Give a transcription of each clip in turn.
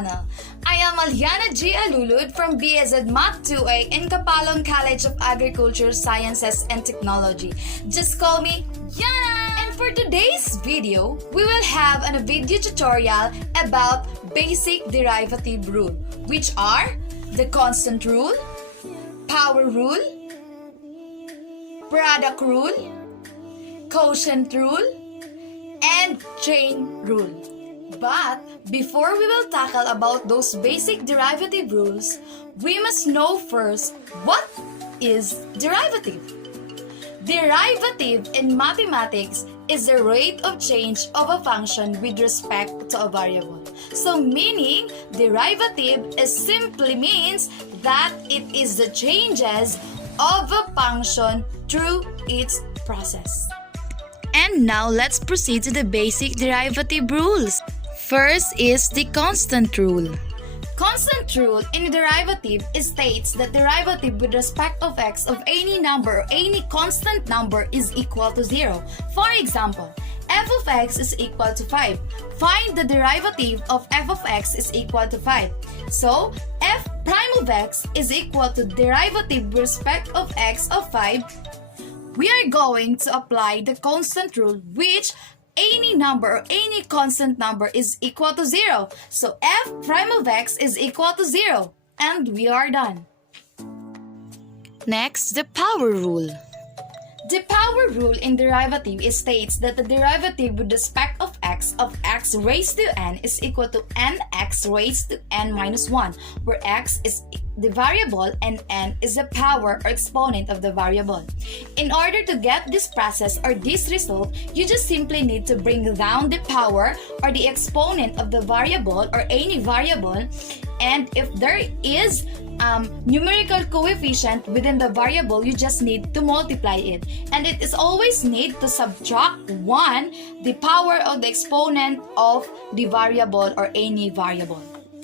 channel. I am Aliana G. Alulud from BSZ Math 2A in Capalon College of Agriculture, Sciences and Technology. Just call me Yana! And for today's video, we will have a video tutorial about basic derivative rule, which are the constant rule, power rule, product rule, quotient rule, and chain rule. But before we will tackle about those basic derivative rules, we must know first what is derivative. Derivative in mathematics is the rate of change of a function with respect to a variable. So meaning, derivative simply means that it is the changes of a function through its process. And now let's proceed to the basic derivative rules. First is the constant rule. Constant rule in the derivative states that derivative with respect of x of any number or any constant number is equal to 0. For example, f of x is equal to 5. Find the derivative of f of x is equal to 5. So, f prime of x is equal to derivative with respect of x of 5. We are going to apply the constant rule, which any number or any constant number is equal to 0. So f prime of x is equal to 0. And we are done. Next, the power rule. The power rule in derivative states that the derivative with respect of x raised to n is equal to nx raised to n minus 1, where x is the variable and n is the power or exponent of the variable. In order to get this process or this result, you just simply need to bring down the power or the exponent of the variable or any variable, and if there is numerical coefficient within the variable, you just need to multiply it. And it is always need to subtract 1, the power of the exponent of the variable or any variable.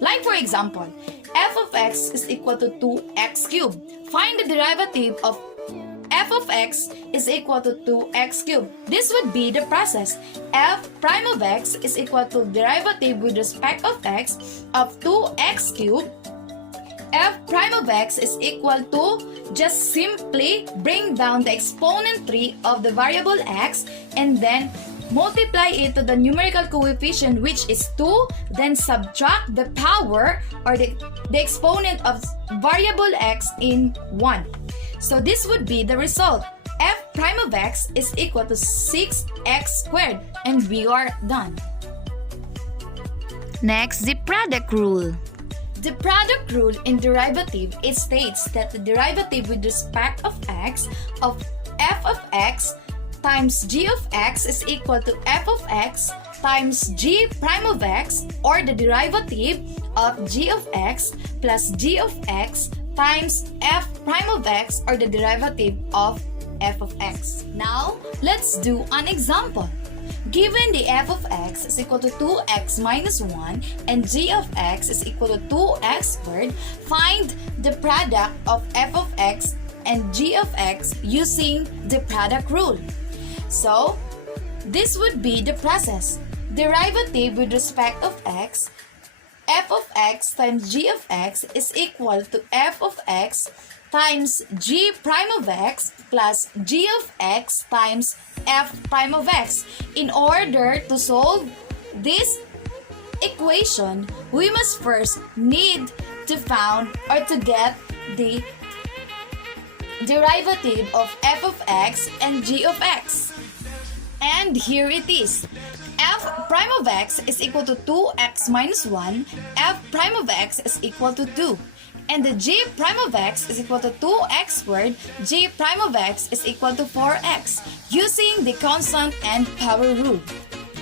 Like for example, f of x is equal to 2x cubed. Find the derivative of f of x is equal to 2x cubed. This would be the process. F prime of x is equal to derivative with respect of x of 2x cubed. F prime of x is equal to, just simply bring down the exponent 3 of the variable x and then multiply it to the numerical coefficient, which is 2, then subtract the power or the exponent of variable x in 1. So this would be the result. F prime of x is equal to 6x squared, and we are done. Next, the product rule. The product rule in derivative, it states that the derivative with respect of x of f of x times g of x is equal to f of x times g prime of x, or the derivative of g of x plus g of x times f prime of x, or the derivative of f of x. Now, let's do an example. Given the f of x is equal to 2x minus 1 and g of x is equal to 2x squared, find the product of f of x and g of x using the product rule. So, this would be the process. Derivative with respect of x, f of x times g of x is equal to f of x times g prime of x plus g of x times f prime of x. In order to solve this equation, we must first need to found or to get the derivative of f of x and g of x. And here it is. F prime of x is equal to 2x minus 1, f prime of x is equal to 2. And the g prime of x is equal to 2x squared, g prime of x is equal to 4x, using the constant and power rule.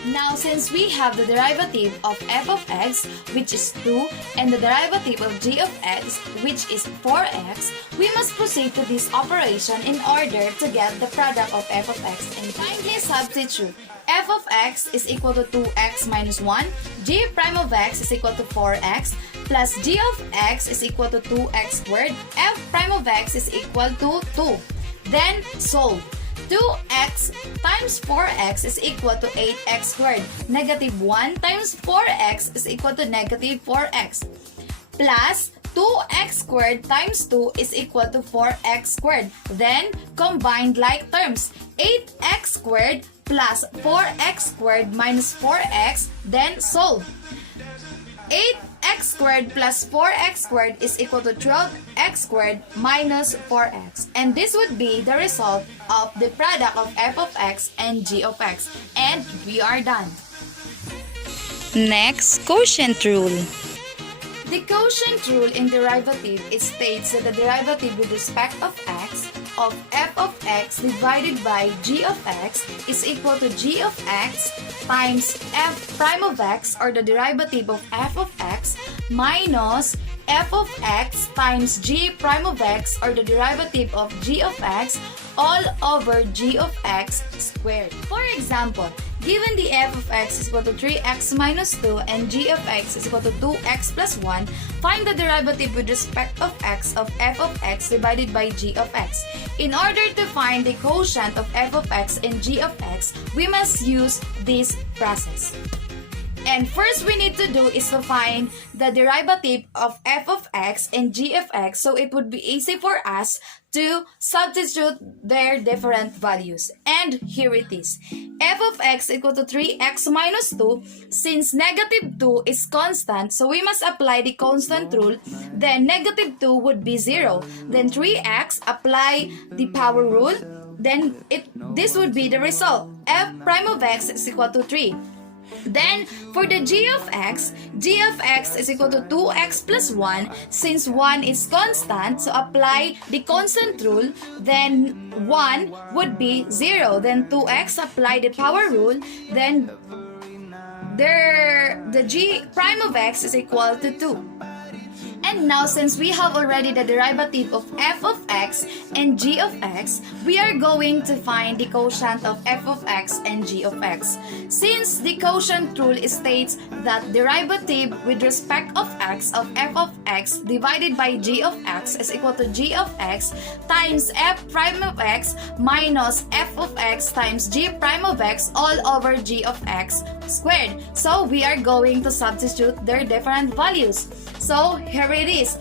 Now, since we have the derivative of f of x, which is 2, and the derivative of g of x, which is 4x, we must proceed to this operation in order to get the product of f of x. And kindly substitute. F of x is equal to 2x minus 1, g prime of x is equal to 4x, plus g of x is equal to 2x squared, f prime of x is equal to 2. Then solve. 2x times 4x is equal to 8x squared. Negative 1 times 4x is equal to negative 4x. Plus 2x squared times 2 is equal to 4x squared. Then, combined like terms. 8x squared plus 4x squared minus 4x, then solve. 8x squared plus 4x squared is equal to 12x squared minus 4x. And this would be the result of the product of f of x and g of x. And we are done. Next, quotient rule. The quotient rule in derivative, it states that the derivative with respect of x of f of x divided by g of x is equal to g of x times f prime of x, or the derivative of f of x, minus f of x times g prime of x, or the derivative of g of x, all over g of x squared. For example, given the f of x is equal to 3x minus 2 and g of x is equal to 2x plus 1, find the derivative with respect of x of f of x divided by g of x. In order to find the quotient of f of x and g of x, we must use this process. And first we need to do is to find the derivative of f of x and g of x, so it would be easy for us to substitute their different values. And here it is. F of x equal to 3x minus 2. Since negative 2 is constant, so we must apply the constant rule. Then negative 2 would be 0. Then 3x, apply the power rule. Then this would be the result. F prime of x is equal to 3. Then, for the g of x is equal to 2x plus 1. Since 1 is constant, so apply the constant rule. Then 1 would be 0. Then 2x, apply the power rule. Then the g prime of x is equal to 2. And now, since we have already the derivative of f of x and g of x, we are going to find the quotient of f of x and g of x. Since the quotient rule states that derivative with respect of x of f of x divided by g of x is equal to g of x times f prime of x minus f of x times g prime of x all over g of x squared. So we are going to substitute their different values. So here it is.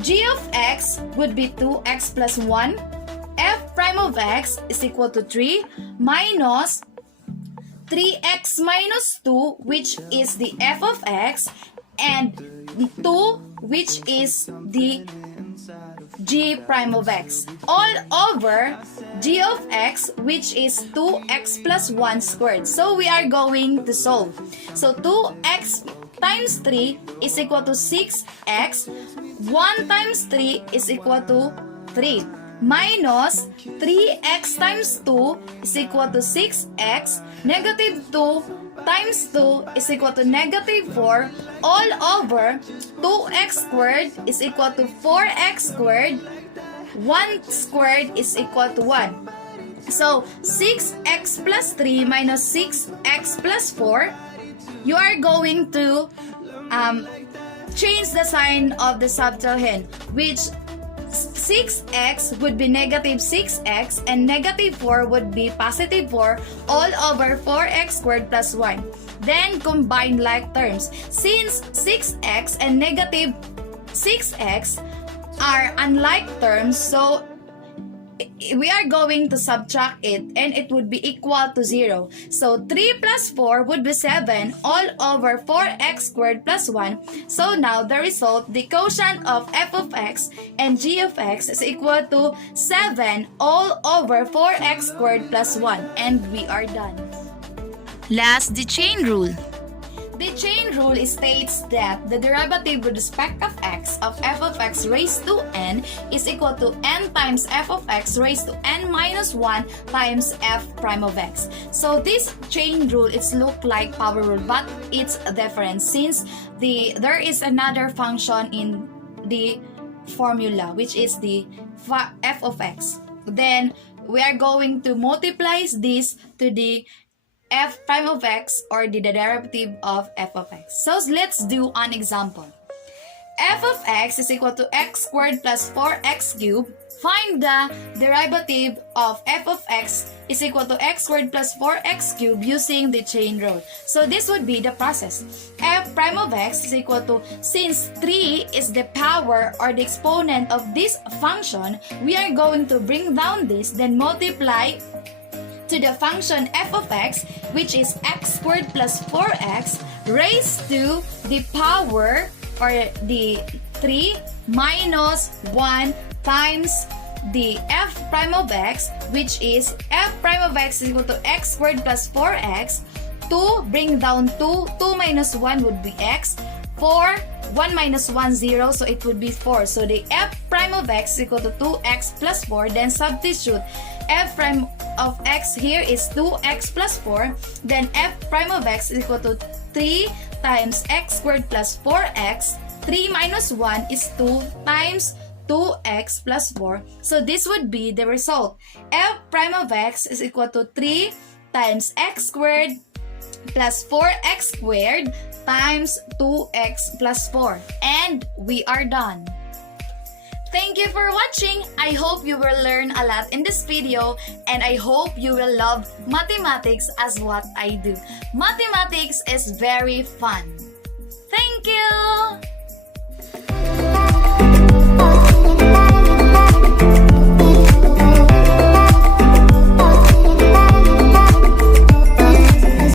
G of x would be 2x plus 1. F prime of x is equal to 3 minus 3x minus 2, which is the f of x, and 2, which is the g prime of x, all over g of x, which is 2x plus 1 squared. So we are going to solve. So 2x times 3 is equal to 6x. 1 times 3 is equal to 3. Minus 3x times 2 is equal to 6x. Negative 2 times 2 is equal to negative 4. All over 2x squared is equal to 4x squared. 1 squared is equal to 1. So 6x plus 3 minus 6x plus 4. You are going to change the sign of the subtrahend, which 6x would be negative 6x and negative 4 would be positive 4 all over 4x squared plus 1. Then combine like terms. Since 6x and negative 6x are unlike terms, so we are going to subtract it and it would be equal to 0. So 3 plus 4 would be 7 all over 4x squared plus 1. So now the result, the quotient of f of x and g of x is equal to 7 all over 4x squared plus 1. And we are done. Last, the chain rule. The chain rule states that the derivative with respect of x of f of x raised to n is equal to n times f of x raised to n minus 1 times f prime of x. So this chain rule, it's look like power rule, but it's different since there is another function in the formula, which is the f of x. Then we are going to multiply this to the f prime of x, or the derivative of f of x. So let's do an example. f of x is equal to x squared plus 4x cubed. Find the derivative of f of x is equal to x squared plus 4x cubed using the chain rule. So this would be the process. F prime of x is equal to, since 3 is the power or the exponent of this function, we are going to bring down this, then multiply to the function f of x, which is x squared plus 4x raised to the power or the 3 minus 1 times the f prime of x, which is f prime of x is equal to x squared plus 4x. 2, bring down 2, 2 minus 1 would be x, 4, 1 minus 1, 0, so it would be 4. So the f prime of x is equal to 2x plus 4, then substitute f prime of x here is 2x plus 4, then f prime of x is equal to 3 times x squared plus 4x, 3 minus 1 is 2 times 2x plus 4. So this would be the result. F prime of x is equal to 3 times x squared plus 4x squared times 2x plus 4. And we are done. Thank you for watching. I hope you will learn a lot in this video, and I hope you will love mathematics as what I do. Mathematics is very fun. Thank you!